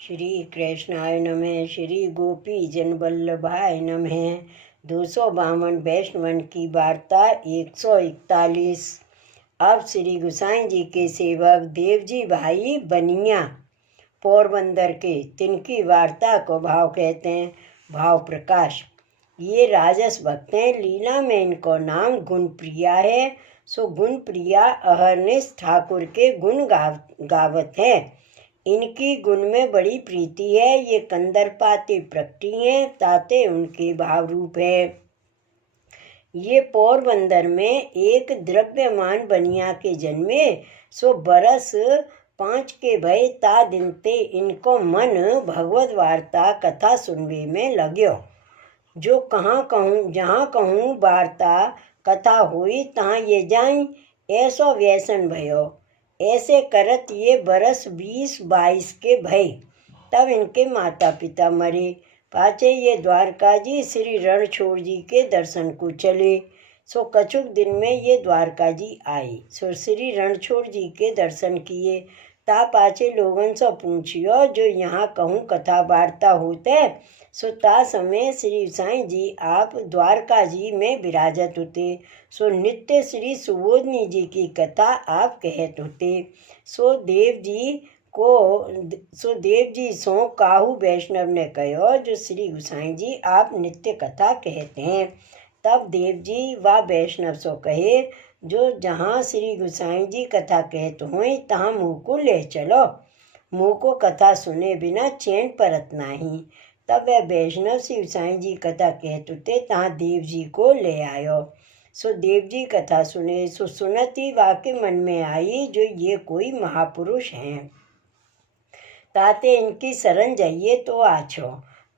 श्री कृष्णाय नमः। श्री गोपी जन वल्लभाय नमः। 252 वैष्णवन की वार्ता 141। अब श्री गोसाई जी के सेवक देवजी भाई बनिया पोरबंदर के तिनकी वार्ता को भाव कहते हैं। भाव प्रकाश। ये राजस भक्त हैं, लीला में इनको नाम गुणप्रिया है। सो गुणप्रिया अहरनिश ठाकुर के गुण गावत है। इनकी गुण में बड़ी प्रीति है। ये कंदरपाते प्रकटी हैं, ताते उनके भाव रूप है। ये पोरबंदर में एक द्रव्यमान बनिया के जन्मे। सो बरस 5 के भय ता दिन ते इनको मन भगवत वार्ता कथा सुनवे में लाग्यो। जो कहाँ कहूँ जहाँ कहूँ वार्ता कथा हुई तहाँ ये जाई, ऐसो व्यसन भयो। ऐसे करत ये बरस 20-22 के भय। तब इनके माता पिता मरे। पाछे ये द्वारका जी श्री रणछोड़ जी के दर्शन को चले। सो कछुक दिन में ये द्वारका जी आए। सो श्री रणछोड़ जी के दर्शन किए। ता पाछे लोगन से पूछियो जो यहाँ कहूँ कथा वार्ता होते। सो ता समय श्री साईं जी आप द्वारका जी में विराजत होते। सो नित्य श्री सुबोधनी जी की कथा आप कहत होते। सो देव जी सो काहू वैष्णव ने कहो जो श्री गोसाई जी आप नित्य कथा कहते हैं। तब देव जी व वैष्णव सो कहे जो जहाँ श्री गोसाई जी कथा कहते हुए तहाँ मुँह को ले चलो। मुँह को कथा सुने बिना चैन परत नहीं। तब वह वैष्णव श्री गोसाई जी कथा कहते थे तहाँ देव जी को ले आयो। सो देव जी कथा सुने। सो सुनती वाके मन में आई जो ये कोई महापुरुष हैं। ताते इनकी शरण जाइए तो आछो।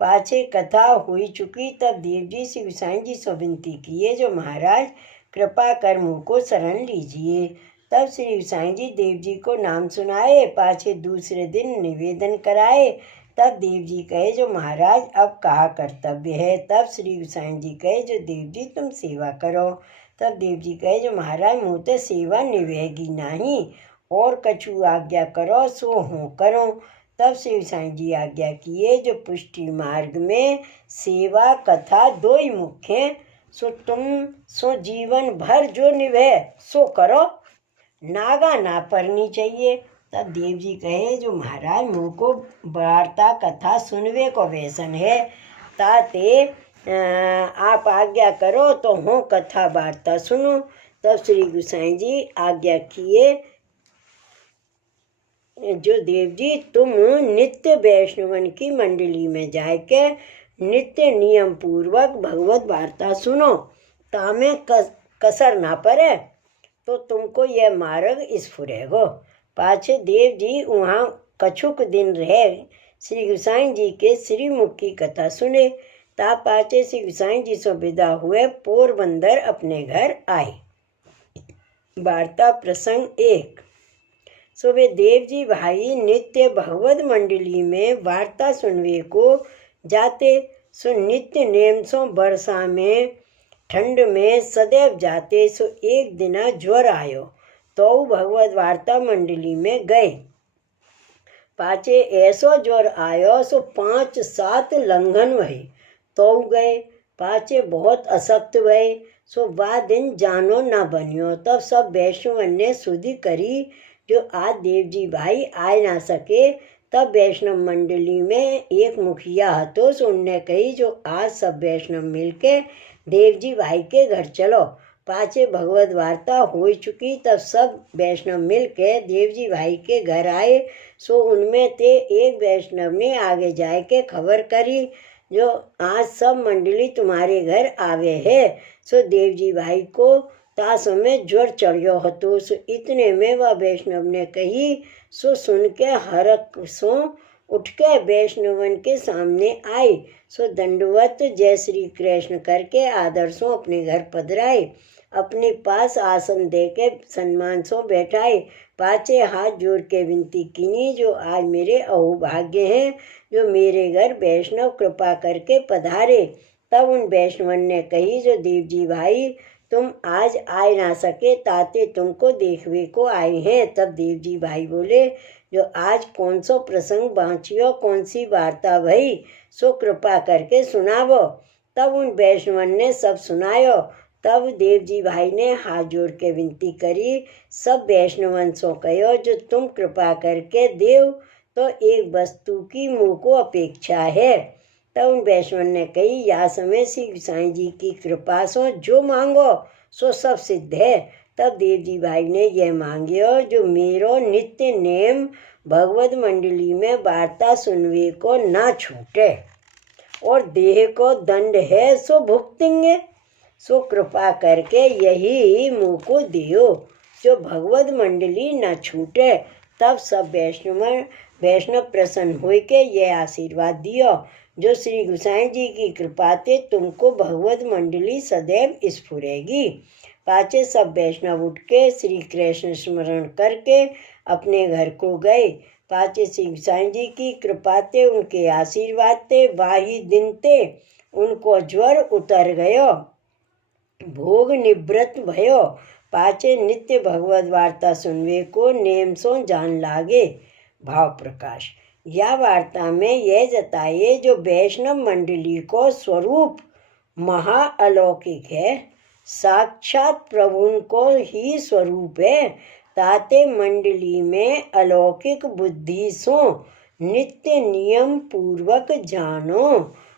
पाछे कथा हुई चुकी। तब देव जी श्री गोसाई जी से विनती किए जो महाराज कृपा कर मुँह को शरण लीजिए। तब श्री गोसाई जी देव जी को नाम सुनाए। पाछे दूसरे दिन निवेदन कराए। तब देव जी कहे जो महाराज अब कहा कर्तव्य है। तब श्री गोसाई जी कहे जो देव जी तुम सेवा करो। तब देव जी कहे जो महाराज मुँह तो सेवा निभेगी नहीं, और कछु आज्ञा करो सो हो करो। तब श्री गोसाई जी आज्ञा किए जो पुष्टि मार्ग में सेवा कथा दो ही मुख्य हैं। सो तुम सो जीवन भर जो निभे सो करो, नागा ना परनी चाहिए। तब देव जी कहे जो महाराज मुँह को वार्ता कथा सुनवे को व्यसन है, ताते आप आज्ञा करो तो हो कथा वार्ता सुनो। तब श्री गोसाई जी आज्ञा किए जो देव जी तुम नित्य वैष्णवन की मंडली में जाके नित्य नियम पूर्वक भगवत वार्ता सुनो, तामे कसर ना पड़े तो तुमको यह मार्ग स्फुरेगो। पाछे देव जी वहाँ कछुक दिन रहे श्री गोसाई जी के श्रीमुख की कथा सुने। ता पाछे श्री गोसाई जी से विदा हुए पोरबंदर अपने घर आए। वार्ता प्रसंग 1। सो वे देव जी भाई नित्य भगवत मंडली में वार्ता सुनवे को जाते। सो नित्य नेम सो वर्षा में ठंड में सदैव जाते। सो एक दिन ज्वर आयो तो भगवत वार्ता मंडली में गए। पाछे ऐसो ज्वर आयो सो 5-7 लंघन भय तो गए। पाछे बहुत असक्त भय सो वा दिन जानो न बनियो। तब सब वैष्णवन ने सुधि करी जो आज देव जी भाई आए ना सके। तब वैष्णव मंडली में एक मुखिया हतो। सो उनने कही जो आज सब वैष्णव मिलके देव जी भाई के घर चलो। पाछे भगवत वार्ता हो चुकी। तब सब वैष्णव मिल के देव जी भाई के घर आए। सो उनमें ते एक वैष्णव ने आगे जाए के खबर करी जो आज सब मंडली तुम्हारे घर आवे है। सो देव जी भाई को ता समय ज्वर चढ़ियो हतो। सो इतने में वह वैष्णव ने कही। सो सुन के हरक सो उठ के वैष्णवन के सामने आई। सो दंडवत जय श्री कृष्ण करके आदर सो अपने घर पधराए। अपने पास आसन दे के सम्मान सो बैठाए। पाछे हाथ जोड़ के विनती कीनी जो आज मेरे अहोभाग्य हैं जो मेरे घर वैष्णव कृपा करके पधारे। तब उन वैष्णवन ने कही जो देव जी भाई तुम आज आए ना सके, ताते तुमको देखवे को आए हैं। तब देव जी भाई बोले जो आज कौन सो प्रसंग बाँचियो, कौन सी वार्ता भई, सो कृपा करके सुनावो। तब उन वैष्णवन ने सब सुनायो। तब देव जी भाई ने हाथ जोड़ के विनती करी। सब वैष्णवन सो कहो, जो तुम कृपा करके देव तो एक वस्तु की मुँह को अपेक्षा है। तब उन वैष्णवन ने कही, या समय श्री गोसाई जी की कृपा सो जो मांगो सो सब सिद्ध है। तब देव जी भाई ने यह मांगियो, जो मेरो नित्य नेम भगवत मंडली में वार्ता सुनवे को ना छूटे, और देह को दंड है सो भुगतेंगे, सो कृपा करके यही मुँह को दियो, जो भगवत मंडली न छूटे। तब सब वैष्णव प्रसन्न हो के यह आशीर्वाद दियो, जो श्री गोसाई जी की कृपा से तुमको भगवत मंडली सदैव स्फुरेगी। पाचे सब वैष्णव उठ के श्री कृष्ण स्मरण करके अपने घर को गए। पाचे श्री गोसाई जी की कृपा ते, उनके आशीर्वाद ते वाही दिन ते उनको ज्वर उतर गयो, भोग निवृत्त भयो। पाचे नित्य भगवत वार्ता सुनवे को नेम सो जान लागे। भाव प्रकाश। यह वार्ता में यह जताए, जो वैष्णव मंडली को स्वरूप महाअलौकिक है, साक्षात प्रभु को ही स्वरूप है। ताते मंडली में अलौकिक बुद्धि सो नित्य नियम पूर्वक जानो,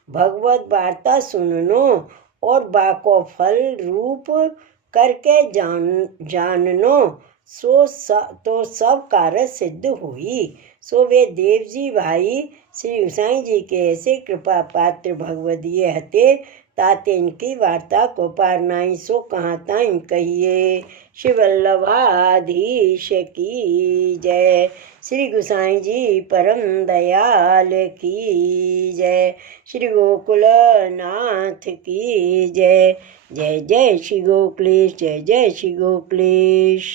भगवत वार्ता सुननो और बाको फल रूप करके जाननो, तो सब कार्य सिद्ध हुई। सो वे देव जी भाई श्री गोसाई जी के ऐसे कृपा पात्र भगवदीय हते, ताते इनकी वार्ता को पार नाई, सो कहाँ ताई कहिए। श्री वल्लभाधीश की जय। श्री गोसाई जी परम दयाल की जय। श्री गोकुलनाथ की जय। जय जय श्री गोकुलेश, जय जय श्री गोकुलेश।